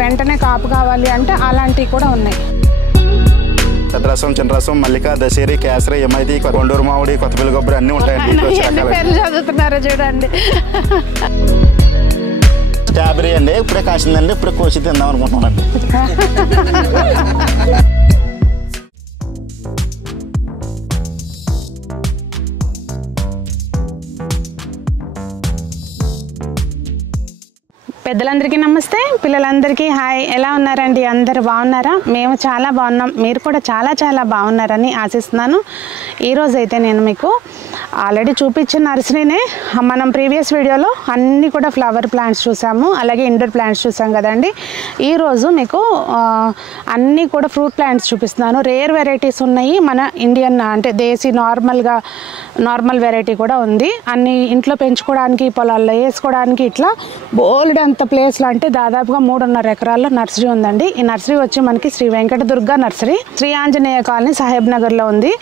వెంటనే కాపు కావాలి అంటే అలాంటివి కూడా ఉన్నాయి. పెద్ద రసం, చిన్న రసం, మల్లిక, దశేరి, కేసరి, ఏమైతే కొండూరు మామిడి, కొత్తపల్లి కొబ్బరి అన్నీ ఉంటాయండి. చదువుతున్నారో చూడండి. స్ట్రాబెరీ అండి ఇప్పుడే కాసిందండి, ఇప్పుడే కోసి తిందాం అనుకుంటున్నానండి. పెద్దలందరికీ నమస్తే, పిల్లలందరికీ హాయ్. ఎలా ఉన్నారండి? అందరు బాగున్నారా? మేము చాలా బాగున్నాం, మీరు కూడా చాలా చాలా బాగున్నారని ఆశిస్తున్నాను. ఈరోజైతే నేను మీకు ఆల్రెడీ చూపించిన నర్సరీనే మనం ప్రీవియస్ వీడియోలో అన్నీ కూడా ఫ్లవర్ ప్లాంట్స్ చూసాము, అలాగే ఇండోర్ ప్లాంట్స్ చూసాం కదండి. ఈరోజు మీకు అన్నీ కూడా ఫ్రూట్ ప్లాంట్స్ చూపిస్తున్నాను. రేర్ వెరైటీస్ ఉన్నాయి, మన ఇండియన్ అంటే దేశీ నార్మల్ వెరైటీ కూడా ఉంది. అన్ని ఇంట్లో పెంచుకోవడానికి, పొలాల్లో వేసుకోవడానికి ఇట్లా బోల్డ్ అంత ప్లేస్లో అంటే దాదాపుగా 3.5 ఎకరాల్లో నర్సరీ ఉందండి. ఈ నర్సరీ వచ్చి మనకి శ్రీ వెంకటదుర్గ నర్సరీ, శ్రీ ఆంజనేయ కాలనీ, సాహెబ్ నగర్లో ఉంది.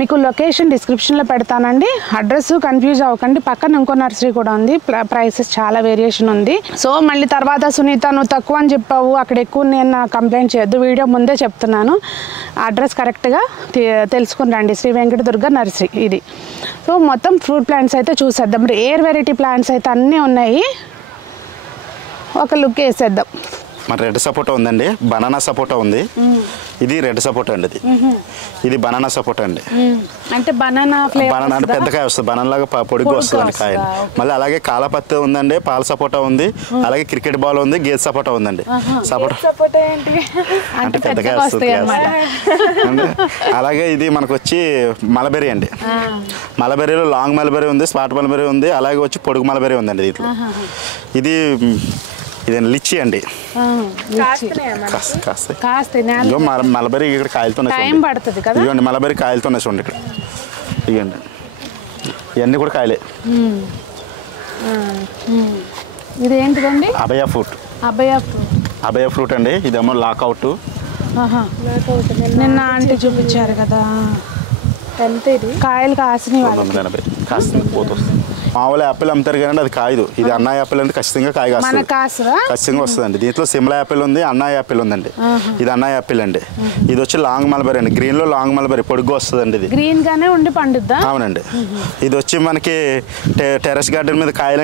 మీకు లొకేషన్ డిస్క్రిప్షన్లో పెడతానండి. అడ్రస్ కన్ఫ్యూజ్ అవ్వకండి. పక్కన ఇంకో నర్సరీ కూడా ఉంది, ప్రైసెస్ చాలా వేరియేషన్ ఉంది. సో మళ్ళీ తర్వాత సునీత నువ్వు తక్కువ అని చెప్పావు, అక్కడ ఎక్కువ నేను కంప్లైంట్ చేయొద్దు, వీడియో ముందే చెప్తున్నాను. అడ్రస్ కరెక్ట్గా తెలుసుకుని రండి. శ్రీ వెంకటదుర్గ నర్సరీ ఇది. సో మొత్తం ఫ్రూట్ ప్లాంట్స్ అయితే చూసేద్దాం. ఎయిర్ వెరైటీ ప్లాంట్స్ అయితే అన్నీ ఉన్నాయి, ఒక లుక్ వేసేద్దాం. మన రెడ్ సపోటా ఉందండి, బనానా సపోటా ఉంది. ఇది రెడ్ సపోటా అండి, ఇది బనానా సపోటా అండి. అంటే బనానా అంటే పెద్ద కాయ వస్తుంది, బనానా లాగా పొడిగా వస్తుంది కాయ. మళ్ళీ అలాగే కాలపత్తి ఉందండి, పాల సపోటా ఉంది, అలాగే క్రికెట్ బాల్ ఉంది, గేదె సపోటా ఉందండి. సపోటా అంటే పెద్ద కాయ వస్తుంది. అలాగే ఇది మనకు వచ్చి మలబెర్రీ అండి. మలబెర్రీలో లాంగ్ మలబెర్రీ ఉంది, స్పాట్ మలబెర్రీ ఉంది, అలాగే వచ్చి పొడుగు మలబెర్రీ ఉందండి. దీంట్లో ఇది లిచ్చి అండి. మలబెర్రీ ఇక్కడ కాయలతో ఇవ్వండి, మలబెర్రీ కాయలతో చూడండి ఇక్కడ. ఇవ్వండి, ఇవన్నీ కూడా కాయలే. ఇదేంటిదండి? అభయ ఫ్రూట్ అండి. ఇదేమో లాక్అవుట్. నిన్న ఆంటీ చూపించారు కదా, కాయలు కాసినవి కాస్తుంది, పోతుంది. మామూలు యాపిల్ అమ్ముతారు కానీ అది కాయదు. ఇది అన్నా యాపిల్ అంటే ఖచ్చితంగా కాయ కాస్తుంది, ఖచ్చితంగా వస్తుందండి. దీంట్లో సిమ్లా యాపిల్ ఉంది, అన్నా యాపిల్ ఉందండి. ఇది అన్నా యాపిల్ అండి. ఇది వచ్చి లాంగ్ మల్బరీ అండి, గ్రీన్ లో లాంగ్ మల్బరీ పొడుగు వస్తుందండి. ఇది గ్రీన్ గానే ఉండి పండుద్దా? అవునండి. ఇది వచ్చి మనకి టెర్రస్ గార్డెన్ మీద కాయలు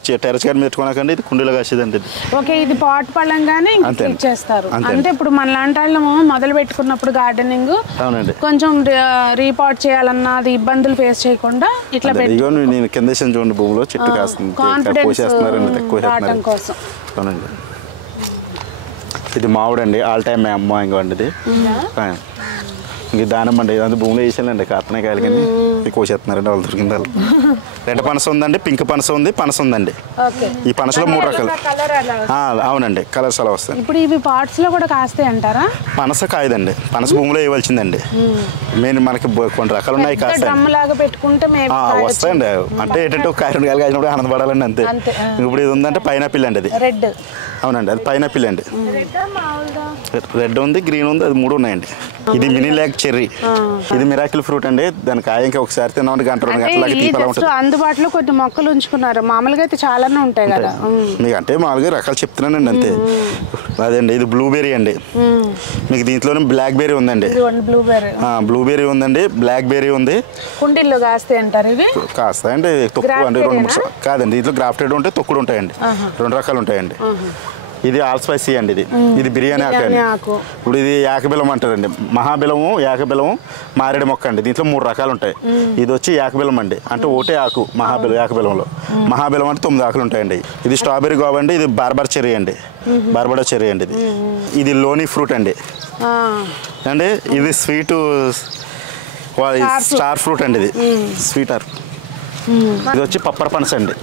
ఇచ్చి టెర్రస్ గార్డెన్ పెట్టుకోనకండి, ఇది కుండీలో కాసేదండి. ఓకే, ఇది పాట్ పళ్ళంగానే ఇచ్చేస్తారు. అంటే ఇప్పుడు మన లాంటి వాళ్ళము మొదలు పెట్టుకున్నప్పుడు గార్డెనింగ్ అవునండి కొంచెం రీపాట్ చేయాలన్నా అది ఇబ్బందులు ఫేస్ చేయకుండా ఇట్లా నేను కింద చూడండి, భూమిలో చెట్టు కాస్తుంది, పోసేస్తున్నారండి, తక్కువ. అవునండి. ఇది మామిడి అండి, ఆల్ టైమ్ మ్యాంగో అండి. ఇది దానిమ్మ అండి, ఇదంతా భూమిలో వేసానండి, కాతనే కాయలు కానీ కోసేస్తున్నారండి వాళ్ళు దొరికింది. వాళ్ళు రెడ్ పనస ఉందండి, పింక్ పనస ఉంది, పనస ఉందండి. ఈ పనసలో 3 రకాలు. అవునండి, కలర్స్ అలా వస్తాయి. ఇప్పుడు ఇవి పాట్స్ లో కూడా కాస్తాయి అంటారా? పనస కాయదండి, పనస భూమిలో వేయవలసిందండి. మెయిన్ మనకి కొన్ని రకాలు ఉన్నాయి, వస్తాయండి. అంటే ఏంటంటే ఒక 2 కాయలు కాసినప్పుడు ఆనందపడాలండి, అంతే. ఇప్పుడు ఇది ఉందంటే పైనాపిల్ అండి, అది రెడ్. అవునండి, అది పైనాపిల్ అండి. రెడ్ ఉంది, గ్రీన్ ఉంది, అది 3 ఉన్నాయండి. ఇది మినీ లేక్ చెర్రీ, ఇది మిరాకిల్ ఫ్రూట్ అండి. దాని కాయ ఇంకా ఒకసారి తిన్నామంటే గంట 2 గంటలకి తీపలా ఉంటుంది. అందుబాటులో కొన్ని మొక్కలు ఉంచుకున్నారు, మామూలుగా అయితే చాలానే ఉంటాయి కదా మీకు. అంటే మామూలుగా రకాలు చెప్తున్నానండి, అంతే. అదండి, ఇది బ్లూబెర్రీ అండి. మీకు దీంట్లోనే బ్లాక్ బెర్రీ ఉందండి, బ్లూబెర్రీ ఉందండి, బ్లాక్ బెర్రీ ఉంది. కుండీల్లో కాస్తాయి అంటారు ఇవి? కాస్తాయండి, తొక్కు అండి. 2-3 కాదండి, దీంట్లో గ్రాఫ్టెడ్ ఉంటాయి, తొక్కుడు ఉంటాయండి, 2 రకాలు ఉంటాయండి. ఇది ఆల్ స్పైసీ అండి, ఇది బిర్యానీ ఆకు అండి. ఇప్పుడు ఇది యాకబిలం అంటారండి, మహాబిలము, యాకబిలము, మారేడు మొక్క అండి. దీంట్లో 3 రకాలు ఉంటాయి. ఇది వచ్చి యాకబిలం అండి, అంటే ఒకటే ఆకు. యాకబిలంలో మహాబిలం అంటే 9 ఆకులు ఉంటాయండి. ఇది స్ట్రాబెర్రీ గోవా అండి, ఇది బార్బర్ చెర్రీ అండి, బార్బడా చెర్రీ అండి. ఇది లోనీ ఫ్రూట్ అండి. ఇది స్వీట్ స్టార్ ఫ్రూట్ అండి, ఇది స్వీట్ ఆర్. ఇది వచ్చి పప్పర్ పనస అండి,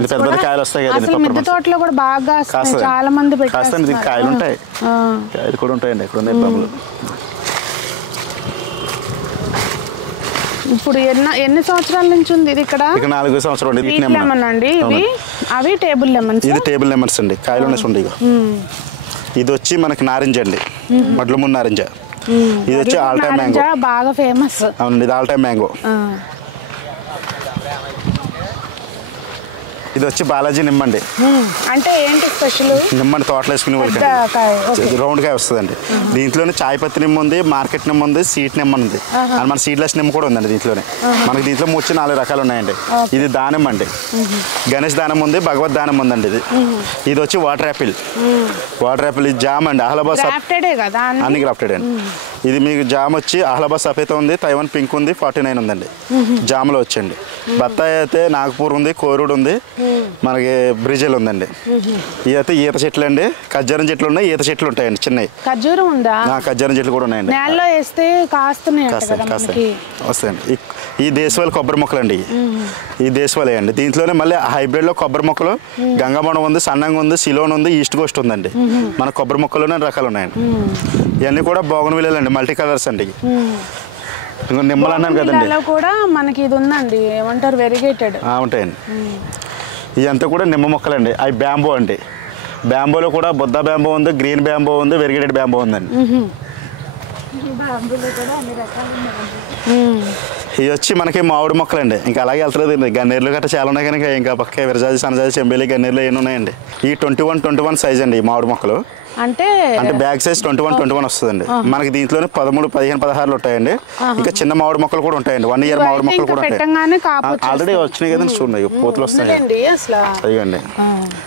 ఇది పెద్ద పెద్ద కాయలు వస్తాయి కదండి. మిద్దె తోటలో కూడా బాగా చాలా మంది కాస్తాయండి, దీనికి కాయలు ఉంటాయి, కాయలు కూడా ఉంటాయండి. ఎక్కడ ఉన్నాయి బొమ్మలు? ఇప్పుడు ఎన్ని సంవత్సరాల నుంచి ఉంది ఇది ఇక్కడ? 4 సంవత్సరాలు అండి. ఇవి అవి టేబుల్ లెమన్స్. ఇది టేబుల్ లెమన్స్ అండి, కాయలు ఉన్నాయి. ఇది వచ్చి మనకి నారింజ అండి, మడ్లమున్ నారింజ. ఇది వచ్చి ఆల్ టైమ్ మ్యాంగో, బాగా ఫేమస్. అవునండి, ఇది ఆల్ టైమ్ మ్యాంగో. ఇది వచ్చి బాలాజీ నిమ్మండి. అంటే ఏంటి స్పెషల్? నిమ్మండి తోటలు వేసుకునే వాళ్ళకి రౌండ్ కాయ వస్తుందండి. దీంట్లోనే చాయ్ పత్తి నిమ్మ ఉంది, మార్కెట్ నిమ్మ ఉంది, సీట్ నిమ్మ ఉంది, అండ్ మన సీడ్లెస్ నిమ్మ కూడా ఉందండి దీంట్లోనే. మనకి దీంట్లో 4 రకాలు ఉన్నాయండి. ఇది దానిమ్మ అండి, గణేష్ దానిమ్మ ఉంది, భగవద్ దానిమ్మ ఉందండి. ఇది వచ్చి వాటర్ యాపిల్. వాటర్ యాపిల్ ఇది జామ్ అండి, అహ్లాబాద్ అన్ని గ్రాఫ్టెడ్ అండి. ఇది మీకు జామ్ వచ్చి అహ్లాబాద్ సఫేత ఉంది, తైవాన్ పింక్ ఉంది, 49 ఉందండి జామ్లో వచ్చండి. బత్తాయి అయితే నాగపూర్ ఉంది, కోరుడు ఉంది, మనకి బ్రిజల్ ఉందండి. ఇవి అయితే ఈత చెట్లు అండి, ఖర్జూరం చెట్లు ఉన్నాయి, ఈత చెట్లు ఉంటాయండి చిన్నవి. ఖర్జూరం ఉందా? ఖర్జూరం చెట్లు కూడా ఉన్నాయండి. నేలలో వేస్తే కాస్తాయండి, వస్తాయండి. ఈ దేశవాళీ కొబ్బరి మొక్కలు అండి, ఈ దేశవాళీ అండి. దీంట్లోనే మళ్ళీ హైబ్రిడ్లో కొబ్బరి మొక్కలు గంగబొండం ఉంది, సన్నంగా ఉంది, సిలోన్ ఉంది, ఈస్ట్ కోస్ట్ ఉందండి. మన కొబ్బరి మొక్కల్లోనే రకాలు ఉన్నాయండి. ఇవన్నీ కూడా బోగన్విల్లాలండి, మల్టీ కలర్స్ అండి. ఇంకా నిమ్మలు అన్నాను కదండి, కూడా మనకి ఇది ఉందండి, ఏమంటారు వెరిగేటెడ్ ఉంటాయండి. ఇదంతా కూడా నిమ్మ మొక్కలండి. అవి బ్యాంబో అండి. బ్యాంబోలో కూడా బుద్ధ బ్యాంబో ఉంది, గ్రీన్ బ్యాంబో ఉంది, వెరిగేటెడ్ బ్యాంబో ఉందండి. ఇవి వచ్చి మనకి మామిడి మొక్కలండి. ఇంకా అలాగే వెళ్తుంది. గన్నేర్లు గట్రా చాలా ఉన్నాయి, కనుక ఇంకా పక్క విరజాజి, సన్నజాజి, చెంబేలి, గన్నేర్లు ఏమి ఉన్నాయండి. ఈ 21 సైజ్ అండి ఈ మామిడి మొక్కలు. అంటే బ్యాగ్ సైజ్ 21 వస్తుందండి. మనకి దీంట్లోనే 13, 15, 16 ఉంటాయండి. ఇంకా చిన్న మామిడి మొక్కలు కూడా ఉంటాయండి, 1 ఇయర్ మామిడి మొక్కలు కూడా ఉంటాయి. ఆల్రెడీ వచ్చినాయి కదండి, చూడండి పూతలు వస్తాయి అదిగండి.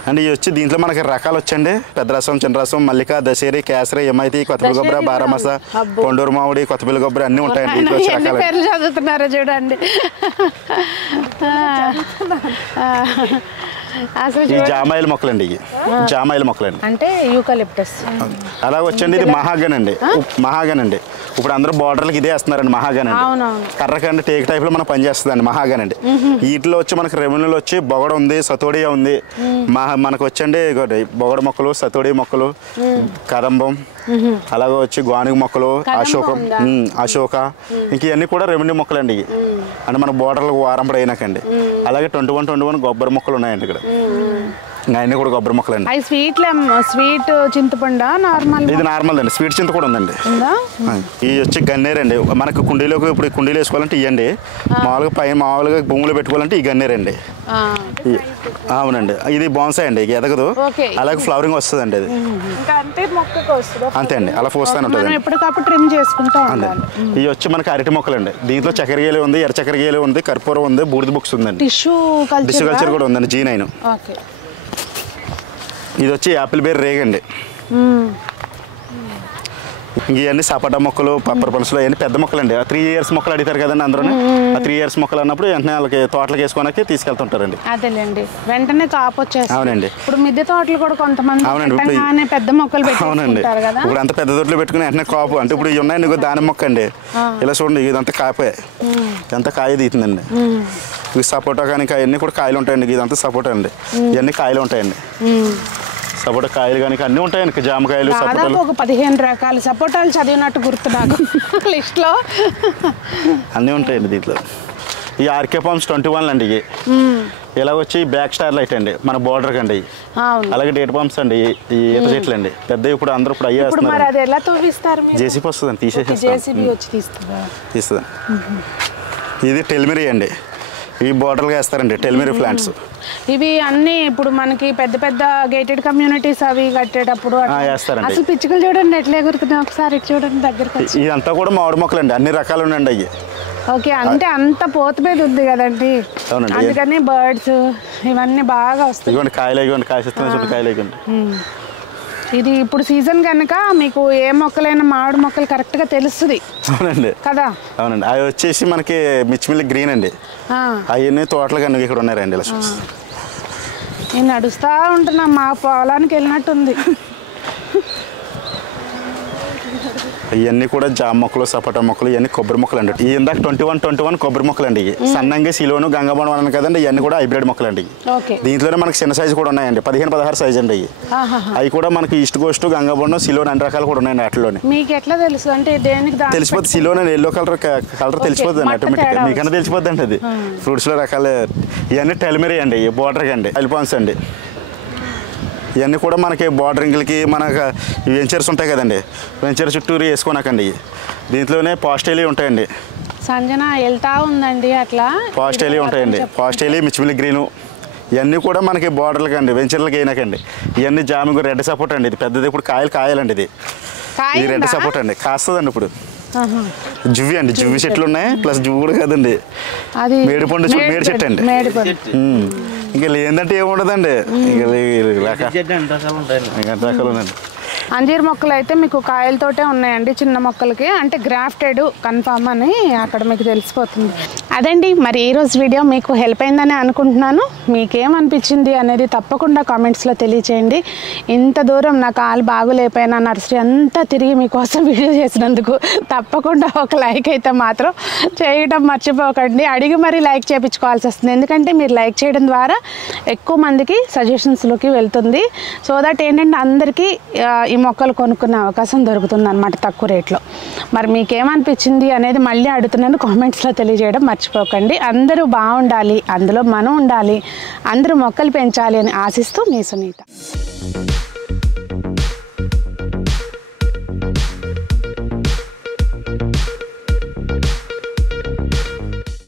అండ్ ఇవి వచ్చి దీంట్లో మనకి రకాలు వచ్చండి. పెద్ద రసం, చిన్న రసం, మల్లిక, దశేరి, కేసరి, ఎమైతి, కొత్తపల్లి కొబ్బరి, బారామస, కొండూరు మామిడి, కొత్తపల్లి కొబ్బరి అన్ని ఉంటాయండి. దీంట్లో వచ్చి రకాలు చదువుతున్నారు చూడండి. ఈ జామాయిల మొక్కలండి, ఇవి జామాయిల మొక్కలండి, అంటే యూకలిప్టస్. అలా వచ్చండి. ఇది మహాగన్ అండి, మహాగన్ అండి. ఇప్పుడు అందరూ బార్డర్లకి ఇదే వేస్తున్నారండి మహాగన్ అండి. కర్రకండి టేక్ టైప్ లో మనం పనిచేస్తుందండి మహాగన్ అండి. వీటిలో వచ్చి మనకి రెవెన్యూలో వచ్చి బొగడ ఉంది, సతోడియా ఉంది. మనకు వచ్చండి బొగడ మొక్కలు, సతోడి మొక్కలు, కదంబం, అలాగే వచ్చి గానుగ మొక్కలు, అశోక, ఇంక ఇవన్నీ కూడా రెవెన్యూ మొక్కలు అండి. అంటే మన బోర్డర్లకు వారంపడి అయినాకండి. అలాగే 21 కొబ్బరి మొక్కలు ఉన్నాయండి ఇక్కడ. అన్నీ కూడా కొబ్బరి మొక్కలు అండి. స్వీట్ చింతపండు నార్మల్, ఇది నార్మల్ అండి. స్వీట్ చింత కూడా ఉందండి. ఇవి వచ్చి గన్నేరండి. మనకు కుండీలోకి ఇప్పుడు కుండీలు వేసుకోవాలంటే ఇవ్వండి. మామూలుగా భూములు పెట్టుకోవాలంటే ఈ గన్నేరండి. అవునండి. ఇది బోన్సాయ్ అండి, ఎదగదు. అలాగే ఫ్లవరింగ్ వస్తుందండి. అది అంతే అండి, అలా పోస్తానే ఉంటుంది. ఎప్పటికప్పుడు ట్రిమ్ చేసుకుంటాం. ఇవి వచ్చి మనకి అరటి మొక్కలండి. దీంట్లో చక్కెరగేలు ఉంది, ఎర్ర చక్కెరగేలు ఉంది, కర్పూరం ఉంది, బూడిద బుక్స్ ఉందండి. టిష్యూ కల్చర్ కూడా ఉందండి, G9. ఇది వచ్చి యాపిల్ బేర్ రేగండి. ఇవన్నీ సపోటా మొక్కలు, పప్పర్ పనసలు, అవన్నీ పెద్ద మొక్కలు అండి. 3 ఇయర్స్ మొక్కలు అడుగుతారు కదండి అందరూ. ఆ 3 ఇయర్స్ మొక్కలు అన్నప్పుడు వెంటనే వాళ్ళకి తోటలకు వేసుకోవడానికి తీసుకెళ్తుంటారండి. అదేలేండి, వెంటనే కాపు వచ్చేస్తుంది. అవునండి. ఇప్పుడు మిద్దె తోటలు కూడా కొంతమంది పెద్ద మొక్కలు అవునండి. ఇప్పుడు అంత పెద్ద తోటలు పెట్టుకుని వెంటనే కాపు అంటే ఇప్పుడు ఇవి ఉన్నాయండి. దాని మొక్క అండి, ఇలా చూడండి, ఇదంతా కాపే, ఎంత కాయ తీతుందండి. ఇవి సపోటా కానీ అవన్నీ కూడా కాయలు ఉంటాయండి. ఇదంతా సపోటా అండి, ఇవన్నీ కాయలు ఉంటాయండి. సపోటా కాయలు కానీ అన్నీ ఉంటాయండి. జామకాయలు, సపోటాలు, ఒక 15 రకాల సపోటాలు చదివినట్టు గుర్తు నాకు లిస్ట్లో అన్నీ ఉంటాయండి దీంట్లో. ఈ ఆర్కే పామ్స్ 21 అండి. ఇవి ఇలా వచ్చి బ్యాక్ స్టార్ లైట్ అండి, మన బోర్డర్ కండి. అలాగే డేట్ పామ్స్ అండి, ఈ ఈత చెట్లు అండి పెద్దవి. ఇప్పుడు అందరూ ఇప్పుడు అయ్యేస్తున్నారు. జేసీబీ వస్తుందండి, తీసేస్తుంది. ఇది టెల్మిరీ అండి, ఈ బోర్డర్గా వేస్తారండి టెల్మిరీ ప్లాంట్స్. ఇవి అన్ని ఇప్పుడు మనకి పెద్ద పెద్ద గేటెడ్ కమ్యూనిటీస్ అవి కట్టేటప్పుడు వేస్తారండి. అసలు పిచ్చుకలు చూడండి ఎట్లా ఎగురుతున్నాయి, ఒకసారి చూడండి దగ్గరకు. ఇదంతా కూడా మామిడి మొక్కలు అండి, అన్ని రకాలు ఉన్నాయండి అవి. ఓకే, అంటే అంత పోత మీద ఉంది కదండి, అందుకని బర్డ్స్ ఇవన్నీ బాగా వస్తాయి. ఇవ్వండి కాయలు, ఇవ్వండి కాయలు, కాయలు ఇవ్వండి. ఇది ఇప్పుడు సీజన్ కనుక మీకు ఏ మొక్కలైనా మామిడి మొక్కలు కరెక్ట్గా తెలుస్తుంది. అవునండి కదా. అవునండి. అవి వచ్చేసి మనకి మిర్చిమిల్లి గ్రీన్ అండి. అవన్నీ తోటలు కానీ ఇక్కడ ఉన్నారండి. ఇలా నేను నడుస్తూ ఉంటున్నా, మా పొలానికి వెళ్ళినట్టుంది. ఇవన్నీ కూడా జామ మొక్కలు, సపోటా మొక్కలు, ఇవన్నీ కొబ్బరి మొక్కలు అండి. ఈ ఇందాక 21 కొబ్బరి మొక్కలు అండి. సన్నంగి, సిలోను, గంగబొండం అన్నాను కదండి, ఇవన్నీ కూడా హైబ్రిడ్ మొక్కలు అండి. దీంట్లోనే మనకి చిన్న సైజు కూడా ఉన్నాయండి, 15-16 సైజ్ అండి. అవి కూడా మనకి ఈస్ట్ కోస్ట్, గంగబొండం, సిలోన్ అన్ని రకాలు కూడా ఉన్నాయండి. వాటిలోనే మీకు ఎట్లా తెలుసు అంటే దేనికి తెలిసిపోతుంది. సిలోన్ అని ఎల్లో కలర్ తెలిసిపోతుంది అండి, ఆటోమేటిక్గా మీకన్నా తెలిసిపోద్ది అండి. అది ఫ్రూట్స్లో రకాలు. ఇవన్నీ టెల్మిరీ అండి, బోర్డర్కి అండి, అల్పాన్స్ అండి. ఇవన్నీ కూడా మనకి బార్డరింగ్లకి మనకు వెంచర్స్ ఉంటాయి కదండి, వెంచర్ చుట్టూరు వేసుకోనాకండి. దీంట్లోనే పాస్టేలీ ఉంటాయండి. సంజన వెళ్తా ఉందండి అట్లా. పాస్టేలీ ఉంటాయండి, పాస్టేలీ, మిర్చిమిల్లి గ్రీను, ఇవన్నీ కూడా మనకి బోర్డర్లకి అండి, వెంచర్లకి అయినాకండి. ఇవన్నీ జామింగ్ రెడ్ సపోర్ట్ అండి. ఇది పెద్దది ఇప్పుడు కాయాలండి. ఇది రెడ్ సపోర్ట్ అండి, కాస్తుందండి ఇప్పుడు. జువ్వి అండి, జువ్వి చెట్లు ఉన్నాయి, ప్లస్ జువ్వు కూడా కాదండి, మేడి చెట్టు అండి. ఇంకా లేదంటే ఏముండదండి, ఇంకా రకాలు ఉన్నాయండి. అంజీర్ మొక్కలు అయితే మీకు కాయలతోటే ఉన్నాయండి, చిన్న మొక్కలకి, అంటే గ్రాఫ్టెడ్ కన్ఫామ్ అని అక్కడ మీకు తెలిసిపోతుంది. అదండి మరి ఈరోజు వీడియో మీకు హెల్ప్ అయిందని అనుకుంటున్నాను. మీకేమనిపించింది అనేది తప్పకుండా కామెంట్స్లో తెలియచేయండి. ఇంత దూరం నా కాలు బాగులేకపోయినా నర్సరీ అంతా తిరిగి మీకోసం వీడియో చేసినందుకు తప్పకుండా ఒక లైక్ అయితే మాత్రం చేయడం మర్చిపోకండి. అడిగి మరీ లైక్ చేయించుకోవాల్సి వస్తుంది, ఎందుకంటే మీరు లైక్ చేయడం ద్వారా ఎక్కువ మందికి సజెషన్స్లోకి వెళ్తుంది. సో దట్ ఏంటంటే అందరికీ ఈ మొక్కలు కొనుక్కునే అవకాశం దొరుకుతుంది అన్నమాట తక్కువ రేట్లో. మరి మీకేమనిపించింది అనేది మళ్ళీ అడుగుతున్నాను, కామెంట్స్లో తెలియజేయడం మర్చిపోకండి. అందరూ బాగుండాలి, అందులో మనం ఉండాలి, అందరూ మొక్కలు పెంచాలి అని ఆశిస్తూ మీ సునీత.